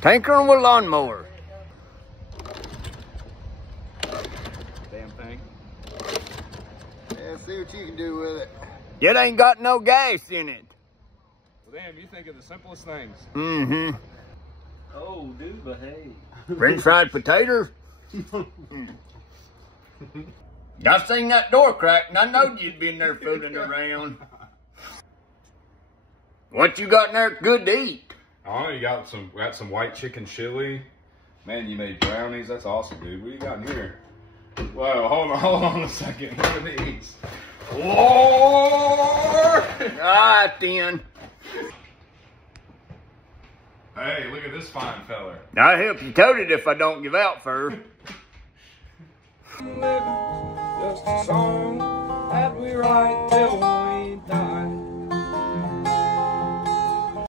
Tinkerin with lawnmower. Damn thing. Yeah, see what you can do with it. It ain't got no gas in it. Well, damn, you think of the simplest things. Mm-hmm. Oh, dude, behave. French fried potatoes. I seen that door crack, and I knowed you'd been there fooling around. What you got in there good to eat? Oh, you got some white chicken chili. Man, you made brownies. That's awesome, dude. What you got in here? Whoa, hold on a second. What are these? Lord! Ah, then. Hey, look at this fine feller. I'll help you tote it if I don't give out first. Just a song that we write till we die.